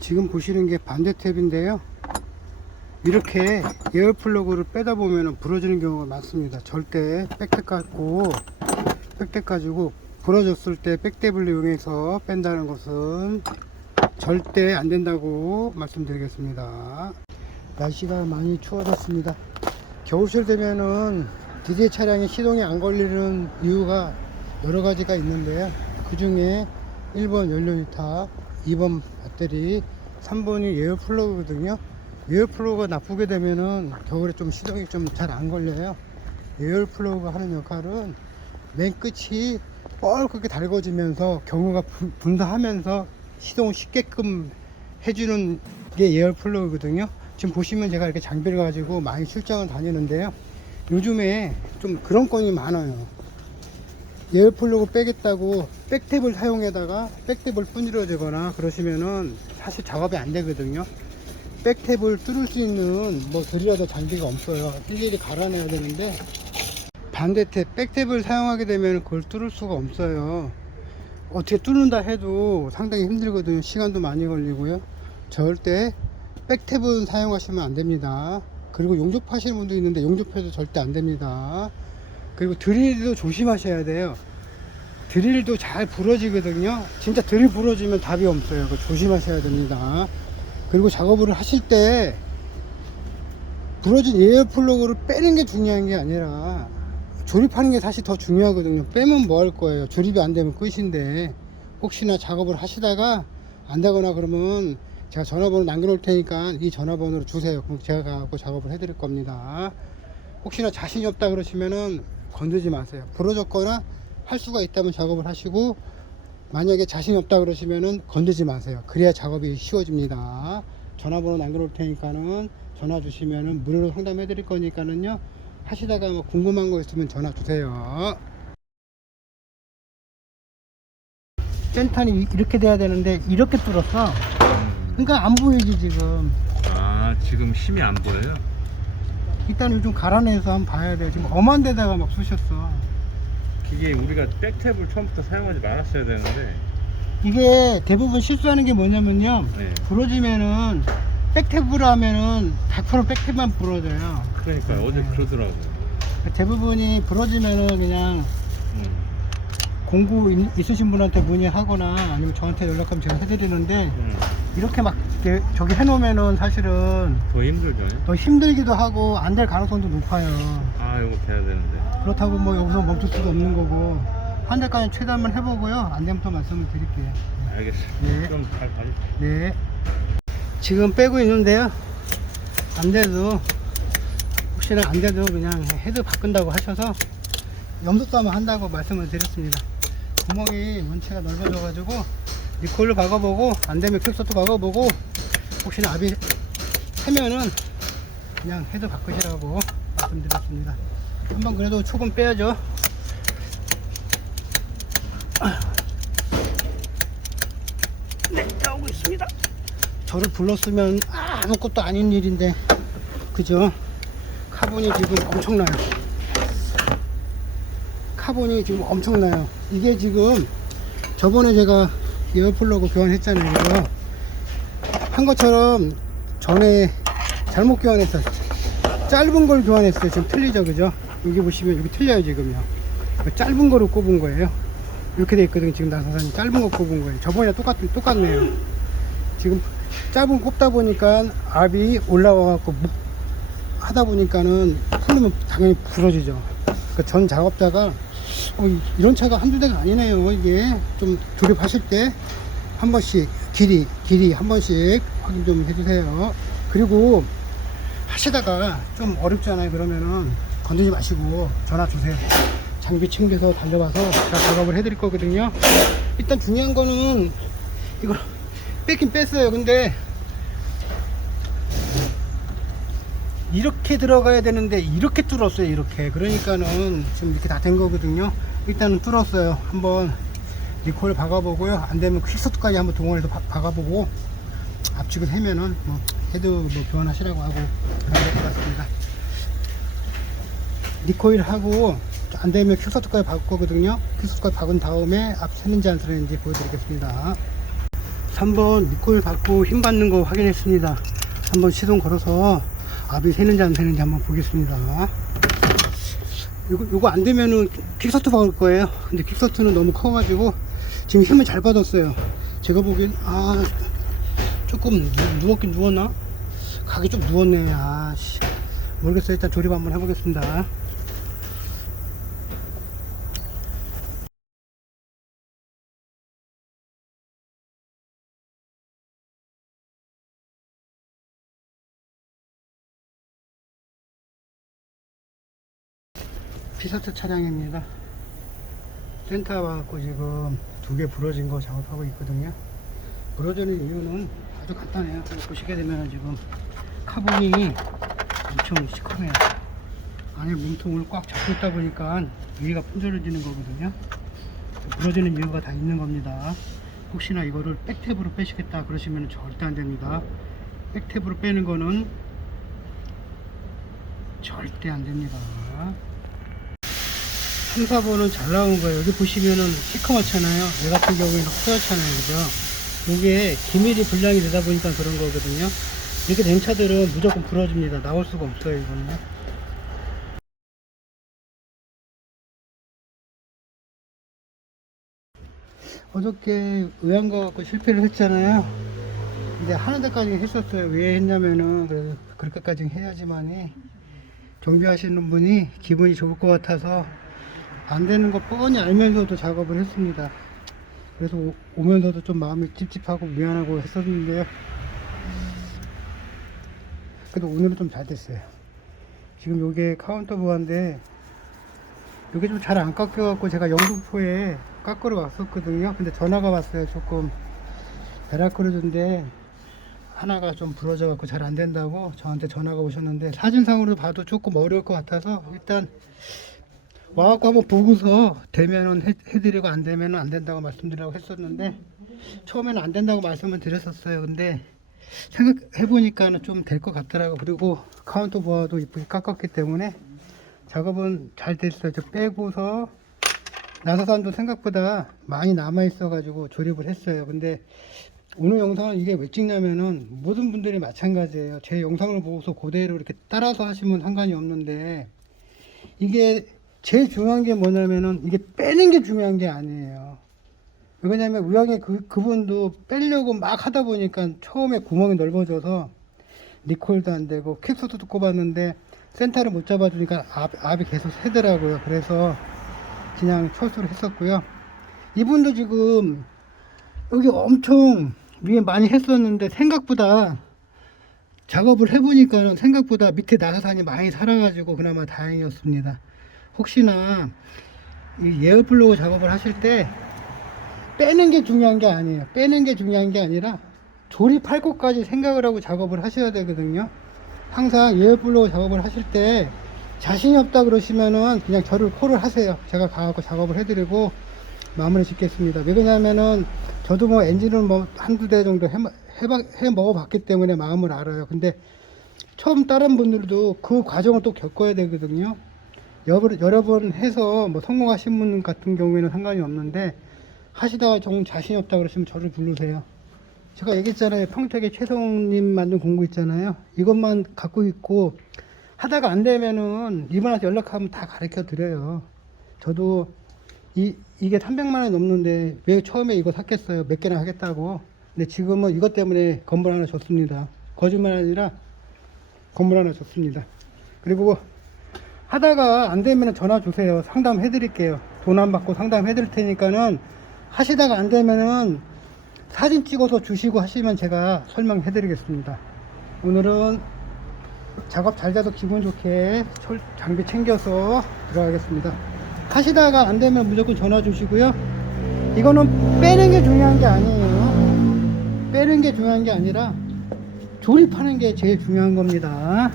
지금 보시는 게 반대 탭인데요. 이렇게 에어 플러그를 빼다 보면 부러지는 경우가 많습니다. 절대 백탭 가지고 부러졌을 때 백탭을 이용해서 뺀다는 것은 절대 안 된다고 말씀드리겠습니다. 날씨가 많이 추워졌습니다. 겨울철 되면은 디젤 차량이 시동이 안 걸리는 이유가 여러 가지가 있는데요. 그 중에 1번 연료유타, 2번 배터리, 3번이 에어 플러그거든요. 에어 플러그가 나쁘게 되면은 겨울에 좀 시동이 좀 잘 안 걸려요. 에어 플러그가 하는 역할은 맨 끝이 뻘겋게 달궈지면서 경우가 분사하면서 시동을 쉽게끔 해주는 게 에어 플러그거든요. 지금 보시면 제가 이렇게 장비를 가지고 많이 출장을 다니는데요. 요즘에 좀 그런 건이 많아요. 에어 플러그 빼겠다고 백탭을 사용해다가 백탭을 분리러지거나 그러시면은 사실 작업이 안 되거든요. 백탭을 뚫을 수 있는 뭐 드릴러도 장비가 없어요. 일일이 갈아내야 되는데, 반대탭 백탭을 사용하게 되면 그걸 뚫을 수가 없어요. 어떻게 뚫는다 해도 상당히 힘들거든요. 시간도 많이 걸리고요. 절대 백탭은 사용하시면 안 됩니다. 그리고 용접하시는 분도 있는데 용접해도 절대 안 됩니다. 그리고 드릴도 조심하셔야 돼요. 드릴도 잘 부러지거든요. 진짜 드릴 부러지면 답이 없어요. 그거 조심하셔야 됩니다. 그리고 작업을 하실 때 부러진 에어 플러그를 빼는 게 중요한 게 아니라 조립하는 게 사실 더 중요하거든요. 빼면 뭐 할 거예요. 조립이 안 되면 끝인데, 혹시나 작업을 하시다가 안 되거나 그러면 제가 전화번호 남겨놓을 테니까 이 전화번호로 주세요. 그럼 제가 가고 작업을 해드릴 겁니다. 혹시나 자신이 없다 그러시면은 건드지 마세요. 부러졌거나 할 수가 있다면 작업을 하시고, 만약에 자신이 없다 그러시면은 건드지 마세요. 그래야 작업이 쉬워집니다. 전화번호 남겨놓을 테니까는 전화 주시면은 무료로 상담해 드릴 거니까는요, 하시다가 뭐 궁금한 거 있으면 전화 주세요. 센탄이 이렇게 돼야 되는데 이렇게 뚫었어. 그러니까 안 보이지 지금. 아, 지금 힘이 안 보여요? 일단 좀 갈아내서 한번 봐야 돼. 지금 엄한 데다가 막 쑤셨어. 이게 우리가 백탭을 처음부터 사용하지 말았어야 되는데. 이게 대부분 실수하는 게 뭐냐면요, 네. 부러지면은 백탭으로 하면은 100% 백탭만 부러져요. 그러니까 어제 그러더라고요. 대부분이 부러지면은 그냥 공구 있으신 분한테 문의하거나 아니면 저한테 연락하면 제가 해드리는데, 이렇게 막 저기 해놓으면은 사실은 더 힘들죠? 더 힘들기도 하고 안 될 가능성도 높아요. 아, 이거 돼야 되는데. 그렇다고 뭐 여기서 멈출 수도 없는 거고, 한 대까지 최대한만 해보고요. 안 되면 또 말씀을 드릴게요. 알겠어요. 네. 좀 잘 봐주세요. 네. 지금 빼고 있는데요. 안 돼도, 혹시나 안 돼도 그냥 헤드 바꾼다고 하셔서 염소싸움 한다고 말씀을 드렸습니다. 구멍이 원체가 넓어져 가지고 니콜로 박아보고, 안 되면 퀵소트 박아보고, 혹시나 압이 세면은 그냥 헤드 바꾸시라고 말씀드렸습니다. 한번 그래도 초금 빼야죠. 네, 나오고 있습니다. 저를 불렀으면 아무것도 아닌 일인데, 그죠? 카본이 지금 엄청나요. 카본이 지금 엄청나요. 이게 지금 저번에 제가 에어 플러그 교환했잖아요. 그죠? 한 것처럼 전에 잘못 교환했어요. 짧은 걸 교환했어요. 지금 틀리죠, 그죠? 여기 보시면 여기 틀려요. 지금요. 짧은 거로 꼽은 거예요. 이렇게 돼 있거든요. 지금 나사선이 짧은 거 꼽은 거예요. 저번에 똑같네요. 지금 짧은 거 꼽다 보니까 압이 올라와 갖고 하다 보니까는 풀리면 당연히 부러지죠. 그러니까 전 작업자가 이런 차가 한두 대가 아니네요. 이게 좀 조립하실 때 한 번씩 길이 한 번씩 확인 좀 해주세요. 그리고 하시다가 좀 어렵잖아요. 그러면은 건드리지 마시고 전화 주세요. 장비 챙겨서 달려와서 제가 작업을 해드릴 거거든요. 일단 중요한 거는 이걸 뺐긴 뺐어요. 근데 이렇게 들어가야 되는데 이렇게 뚫었어요. 이렇게. 그러니까는 지금 이렇게 다 된 거거든요. 일단은 뚫었어요. 한번 리콜 박아보고요. 안 되면 퀵소트까지 한번 동원해서 박아보고, 압축을 해면은 뭐 헤드 뭐 교환하시라고 하고 가야 될 것 같습니다. 리코일 하고 안 되면 퀵소트까지 박을 거거든요. 퀵소트까지 박은 다음에 앞 새는지 안 새는지 보여드리겠습니다. 3번 니콜 받고 힘 받는 거 확인했습니다. 한번 시동 걸어서 압이 새는지 안 새는지 한번 보겠습니다. 요거 안 되면은 킥스타트 박을 거예요. 근데 킥스타트는 너무 커가지고 지금 힘을 잘 받았어요. 제가 보기엔 조금 누웠긴 누웠나? 각이 좀 누웠네. 모르겠어요. 일단 조립 한번 해보겠습니다. 피사트 차량입니다. 센터 와갖고 지금 2개 부러진 거 작업하고 있거든요. 부러지는 이유는 아주 간단해요. 보시게 되면 지금 카본이 엄청 시커매요. 안에 몸통을 꽉 잡고 있다 보니까 위가 풍절해지는 거거든요. 부러지는 이유가 다 있는 겁니다. 혹시나 이거를 백탭으로 빼시겠다 그러시면 절대 안 됩니다. 백탭으로 빼는 거는 절대 안 됩니다. 3, 4번은 잘 나온 거예요. 여기 보시면은 시커멓잖아요. 얘 같은 경우에는 허옇잖아요. 그죠? 이게 기밀이 분량이 되다 보니까 그런 거거든요. 이렇게 된 차들은 무조건 부러집니다. 나올 수가 없어요, 이거는요. 어저께 의향가 갖고 실패를 했잖아요. 근데 하는 데까지 했었어요. 왜 했냐면은, 그래도 그렇게까지 해야지만이 정비하시는 분이 기분이 좋을 것 같아서 안 되는 거 뻔히 알면서도 작업을 했습니다. 그래서 오면서도 좀 마음이 찝찝하고 미안하고 했었는데요. 그래도 오늘은 좀 잘 됐어요. 지금 요게 카운터 보안데 요게 좀 잘 안 깎여갖고 제가 영등포에 깎으러 왔었거든요. 근데 전화가 왔어요. 조금 베라크루즈인데 하나가 좀 부러져갖고 잘 안 된다고 저한테 전화가 오셨는데, 사진상으로 봐도 조금 어려울 것 같아서 일단 와갖고 한번 보고서 되면은 해드리고 안 되면은 안 된다고 말씀드리라고 했었는데, 처음에는 안 된다고 말씀을 드렸었어요. 근데 생각해보니까는 좀 될 것 같더라고. 그리고 카운터 보아도 이쁘게 깎았기 때문에 작업은 잘 됐어요. 저 빼고서 나사산도 생각보다 많이 남아있어 가지고 조립을 했어요. 근데 오늘 영상은 이게 왜 찍냐면은 모든 분들이 마찬가지예요. 제 영상을 보고서 그대로 이렇게 따라서 하시면 상관이 없는데, 이게 제일 중요한 게 뭐냐면은 이게 빼는 게 중요한 게 아니에요. 왜냐면 우연히 그분도 빼려고 막 하다 보니까 처음에 구멍이 넓어져서 리콜도 안 되고 킥스도 꼽았는데 센터를 못 잡아주니까 압이 계속 새더라고요. 그래서 그냥 철수를 했었고요. 이분도 지금 여기 엄청 위에 많이 했었는데 생각보다 작업을 해보니까는 생각보다 밑에 나사산이 많이 살아가지고 그나마 다행이었습니다. 혹시나 이 에어플로우 작업을 하실 때 빼는 게 중요한 게 아니에요. 빼는 게 중요한 게 아니라 조립할 것까지 생각을 하고 작업을 하셔야 되거든요. 항상 에어플로우 작업을 하실 때 자신이 없다 그러시면은 그냥 저를 콜을 하세요. 제가 가갖고 작업을 해드리고 마무리 짓겠습니다. 왜 그러냐면은 저도 뭐 엔진을 뭐 한두 대 정도 해 먹어봤기 때문에 마음을 알아요. 근데 처음 다른 분들도 그 과정을 또 겪어야 되거든요. 여러 번 해서 뭐 성공하신 분 같은 경우에는 상관이 없는데, 하시다가 좀 자신이 없다 그러시면 저를 부르세요. 제가 얘기했잖아요. 평택에 최성님 만든 공구 있잖아요. 이것만 갖고 있고 하다가 안 되면은 이분한테 연락하면 다 가르쳐 드려요. 저도 이게 300만 원이 넘는데 왜 처음에 이거 샀겠어요. 몇 개나 하겠다고. 근데 지금은 이것 때문에 건물 하나 줬습니다. 거짓말 아니라 건물 하나 줬습니다. 그리고 하다가 안 되면 전화 주세요. 상담 해드릴게요. 돈 안 받고 상담 해드릴 테니까는, 하시다가 안 되면은 사진 찍어서 주시고 하시면 제가 설명해 드리겠습니다. 오늘은 작업 잘 돼서 기분 좋게 장비 챙겨서 들어가겠습니다. 하시다가 안 되면 무조건 전화 주시고요. 이거는 빼는 게 중요한 게 아니에요. 빼는 게 중요한 게 아니라 조립하는 게 제일 중요한 겁니다.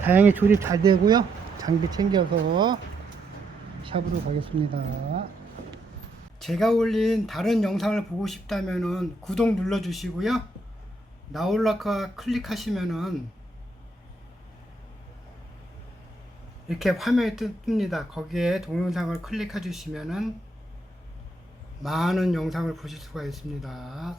다행히 조립 잘 되고요. 장비 챙겨서 샵으로 가겠습니다. 제가 올린 다른 영상을 보고 싶다면은 구독 눌러 주시고요. 나올라카 클릭하시면은 이렇게 화면이 뜹니다. 거기에 동영상을 클릭해 주시면은 많은 영상을 보실 수가 있습니다.